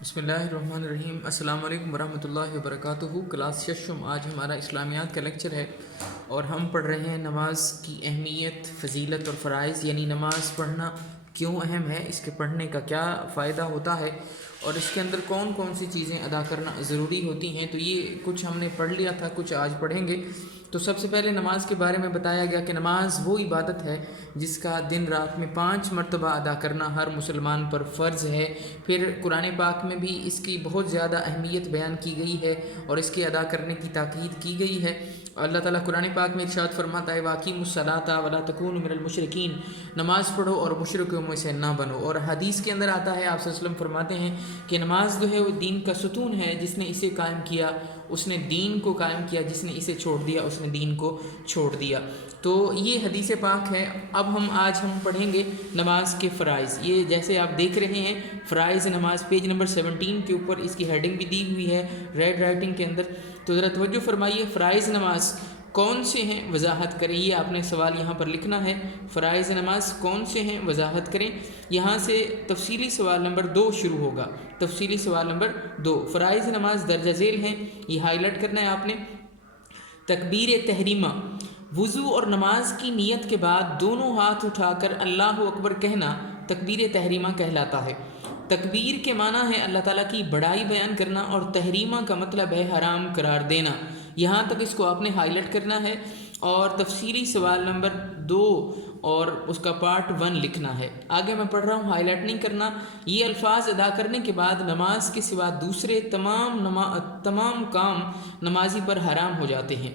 بسم اللہ الرحمن الرحیم۔ السلام علیکم ورحمۃ اللہ وبرکاتہ۔ کلاس ششم، آج ہمارا اسلامیات کا لیکچر ہے اور ہم پڑھ رہے ہیں نماز کی اہمیت، فضیلت اور فرائض، یعنی نماز پڑھنا کیوں اہم ہے، اس کے پڑھنے کا کیا فائدہ ہوتا ہے اور اس کے اندر کون کون سی چیزیں ادا کرنا ضروری ہوتی ہیں۔ تو یہ کچھ ہم نے پڑھ لیا تھا، کچھ آج پڑھیں گے۔ تو سب سے پہلے نماز کے بارے میں بتایا گیا کہ نماز وہ عبادت ہے جس کا دن رات میں 5 مرتبہ ادا کرنا ہر مسلمان پر فرض ہے۔ پھر قرآن پاک میں بھی اس کی بہت زیادہ اہمیت بیان کی گئی ہے اور اس کے ادا کرنے کی تاکید کی گئی ہے۔ اللہ تعالیٰ قرآن پاک میں ارشاد فرماتا ہے وَأَقِیمُوا الصَّلَاةَ وَلَا تَکُونُوا مِنَ الْمُشْرِکِینَ، نماز پڑھو اور مشرکوں میں سے نہ بنو۔ اور حدیث کے اندر آتا ہے، آپ صلی اللہ علیہ وسلم فرماتے ہیں کہ نماز جو ہے وہ دین کا ستون ہے، جس نے اسے قائم کیا اس نے دین کو قائم کیا، جس نے اسے چھوڑ دیا اس نے دین کو چھوڑ دیا۔ تو یہ حدیث پاک ہے۔ اب آج ہم پڑھیں گے نماز کے فرائض۔ یہ جیسے آپ دیکھ رہے ہیں فرائض نماز، پیج نمبر 17 کے اوپر اس کی ہیڈنگ بھی دی ہوئی ہے ریڈ رائٹنگ کے اندر۔ تو ذرا توجہ فرمائیے، فرائض نماز کون سے ہیں وضاحت کریں۔ یہ آپ نے سوال یہاں پر لکھنا ہے، فرائض نماز کون سے ہیں وضاحت کریں۔ یہاں سے تفصیلی سوال نمبر 2 شروع ہوگا۔ تفصیلی سوال نمبر 2، فرائض نماز درجہ ذیل ہیں، یہ ہائی لائٹ کرنا ہے آپ نے۔ تکبیر تحریمہ، وضو اور نماز کی نیت کے بعد دونوں ہاتھ اٹھا کر اللہ اکبر کہنا تکبیر تحریمہ کہلاتا ہے۔ تکبیر کے معنی ہے اللہ تعالیٰ کی بڑائی بیان کرنا اور تحریمہ کا مطلب ہے حرام قرار دینا۔ یہاں تک اس کو آپ نے ہائی لائٹ کرنا ہے اور تفصیلی سوال نمبر 2 اور اس کا پارٹ 1 لکھنا ہے۔ آگے میں پڑھ رہا ہوں، ہائی لائٹ نہیں کرنا۔ یہ الفاظ ادا کرنے کے بعد نماز کے سوا دوسرے تمام کام نمازی پر حرام ہو جاتے ہیں۔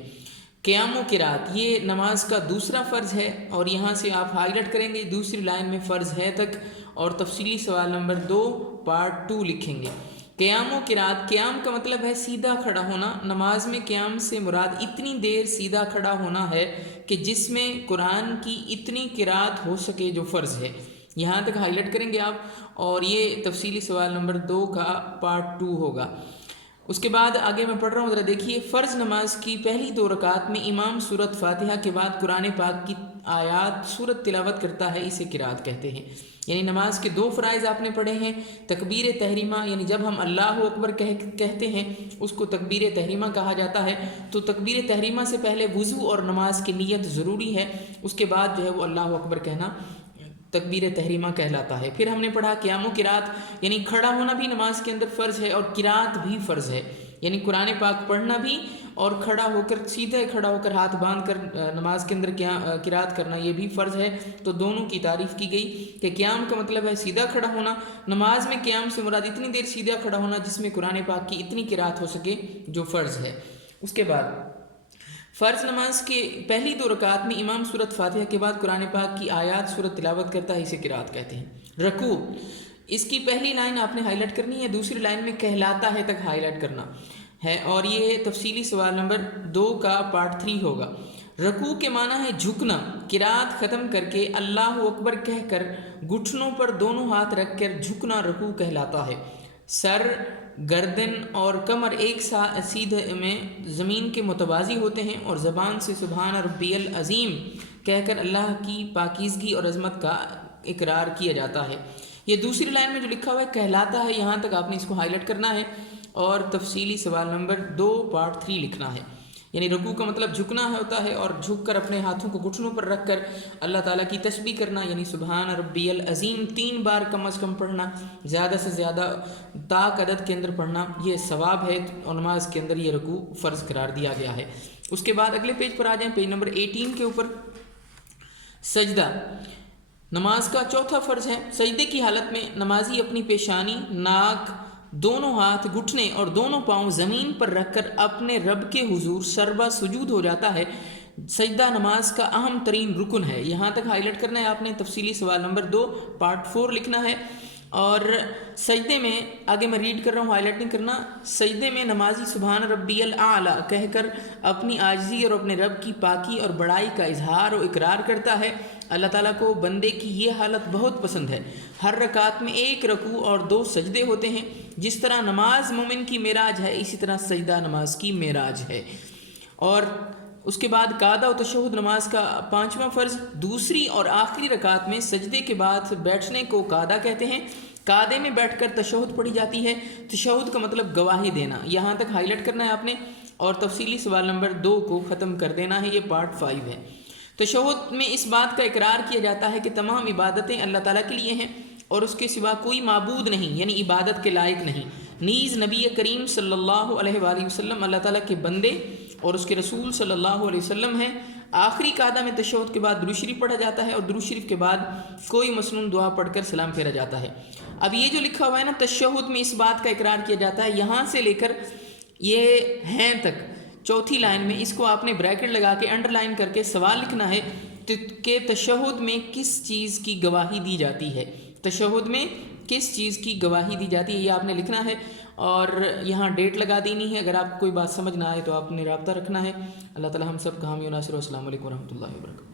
قیام و قرات، یہ نماز کا دوسرا فرض ہے اور یہاں سے آپ ہائی لائٹ کریں گے دوسری لائن میں فرض ہے تک، اور تفصیلی سوال نمبر 2 پارٹ 2 لکھیں گے۔ قیام و قرات، قیام کا مطلب ہے سیدھا کھڑا ہونا۔ نماز میں قیام سے مراد اتنی دیر سیدھا کھڑا ہونا ہے کہ جس میں قرآن کی اتنی قرات ہو سکے جو فرض ہے۔ یہاں تک ہائی لائٹ کریں گے آپ، اور یہ تفصیلی سوال نمبر 2 کا پارٹ 2 ہوگا۔ اس کے بعد آگے میں پڑھ رہا ہوں، ذرا دیکھیے۔ فرض نماز کی پہلی 2 رکعات میں امام سورۃ فاتحہ کے بعد قرآن پاک کی آیات سورت تلاوت کرتا ہے، اسے قرات کہتے ہیں۔ یعنی نماز کے 2 فرائض آپ نے پڑھے ہیں۔ تکبیر تحریمہ، یعنی جب ہم اللہ اکبر کہتے ہیں اس کو تکبیر تحریمہ کہا جاتا ہے۔ تو تکبیر تحریمہ سے پہلے وضو اور نماز کی نیت ضروری ہے، اس کے بعد جو ہے وہ اللہ اکبر کہنا تکبیر تحریمہ کہلاتا ہے۔ پھر ہم نے پڑھا قیام و قرات، یعنی کھڑا ہونا بھی نماز کے اندر فرض ہے اور قرات بھی فرض ہے، یعنی قرآن پاک پڑھنا بھی اور کھڑا ہو کر سیدھے کھڑا ہو کر ہاتھ باندھ کر نماز کے اندر قرات کرنا یہ بھی فرض ہے۔ تو دونوں کی تعریف کی گئی کہ قیام کا مطلب ہے سیدھا کھڑا ہونا، نماز میں قیام سے مراد اتنی دیر سیدھا کھڑا ہونا جس میں قرآن پاک کی اتنی قرات ہو سکے جو فرض ہے۔ اس کے بعد فرض نماز کے پہلی 2 رکعات میں امام سورۃ فاتحہ کے بعد قرآن پاک کی آیات سورت تلاوت کرتا ہے، اسے قرات کہتے ہیں۔ رکوع، اس کی پہلی لائن آپ نے ہائی لائٹ کرنی ہے، دوسری لائن میں کہلاتا ہے تک ہائی لائٹ کرنا ہے، اور یہ تفصیلی سوال نمبر 2 کا پارٹ 3 ہوگا۔ رکوع کے معنی ہے جھکنا۔ قرات ختم کر کے اللہ اکبر کہہ کر گھٹنوں پر دونوں ہاتھ رکھ کر جھکنا رکوع کہلاتا ہے۔ سر، گردن اور کمر ایک سیدھے میں زمین کے متوازی ہوتے ہیں اور زبان سے سبحان ربی العظیم کہہ کر اللہ کی پاکیزگی اور عظمت کا اقرار کیا جاتا ہے۔ یہ دوسری لائن میں جو لکھا ہوا ہے کہلاتا ہے، یہاں تک آپ نے اس کو ہائی لائٹ کرنا ہے اور تفصیلی سوال نمبر 2 پارٹ 3 لکھنا ہے۔ یعنی رکوع کا مطلب جھکنا ہوتا ہے اور جھک کر اپنے ہاتھوں کو گھٹنوں پر رکھ کر اللہ تعالیٰ کی تسبیح کرنا، یعنی سبحان ربی العظیم 3 بار کم از کم پڑھنا، زیادہ سے زیادہ طاق عدد کے اندر پڑھنا، یہ ثواب ہے اور نماز کے اندر یہ رکوع فرض قرار دیا گیا ہے۔ اس کے بعد اگلے پیج پر آ جائیں، پیج نمبر 18 کے اوپر۔ سجدہ نماز کا چوتھا فرض ہے۔ سجدے کی حالت میں نمازی اپنی پیشانی، ناک، دونوں ہاتھ، گھٹنے اور دونوں پاؤں زمین پر رکھ کر اپنے رب کے حضور سربا سجود ہو جاتا ہے۔ سجدہ نماز کا اہم ترین رکن ہے، یہاں تک ہائی لائٹ کرنا ہے آپ نے، تفصیلی سوال نمبر 2 پارٹ 4 لکھنا ہے۔ اور سجدے میں آگے میں ریڈ کر رہا ہوں، ہائی لائٹ نہیں کرنا۔ سجدے میں نمازی سبحان ربی الاعلیٰ کہہ کر اپنی عاجزی اور اپنے رب کی پاکی اور بڑائی کا اظہار و اقرار کرتا ہے۔ اللہ تعالیٰ کو بندے کی یہ حالت بہت پسند ہے۔ ہر رکعت میں 1 رکوع اور 2 سجدے ہوتے ہیں۔ جس طرح نماز مومن کی معراج ہے، اسی طرح سجدہ نماز کی معراج ہے۔ اور اس کے بعد قعدہ و تشہد نماز کا 5واں فرض۔ دوسری اور آخری رکعت میں سجدے کے بعد بیٹھنے کو قعدہ کہتے ہیں۔ قعدے میں بیٹھ کر تشہد پڑھی جاتی ہے۔ تشہد کا مطلب گواہی دینا، یہاں تک ہائی لائٹ کرنا ہے آپ نے، اور تفصیلی سوال نمبر 2 کو ختم کر دینا ہے، یہ پارٹ 5 ہے۔ تشہد میں اس بات کا اقرار کیا جاتا ہے کہ تمام عبادتیں اللہ تعالیٰ کے لیے ہیں اور اس کے سوا کوئی معبود نہیں، یعنی عبادت کے لائق نہیں، نیز نبی کریم صلی اللہ علیہ وآلہ وسلم اللہ تعالیٰ کے بندے اور اس کے رسول صلی اللہ علیہ وسلم ہیں۔ آخری قعدہ میں تشہد کے بعد درود شریف پڑھا جاتا ہے اور درود شریف کے بعد کوئی مسنون دعا پڑھ کر سلام پھیرا جاتا ہے۔ اب یہ جو لکھا ہوا ہے نا، تشہد میں اس بات کا اقرار کیا جاتا ہے، یہاں سے لے کر یہ ہیں تک چوتھی لائن میں اس کو آپ نے بریکٹ لگا کے انڈر لائن کر کے سوال لکھنا ہے کہ تشہد میں کس چیز کی گواہی دی جاتی ہے، تشہد میں کس چیز کی گواہی دی جاتی ہے، یہ آپ نے لکھنا ہے اور یہاں ڈیٹ لگا دینی ہے۔ اگر آپ کو کوئی بات سمجھ نہ آئے تو آپ نے رابطہ رکھنا ہے۔ اللہ تعالی ہم سب کا حامی و ناصر۔ السلام علیکم ورحمۃ اللہ وبرکاتہ۔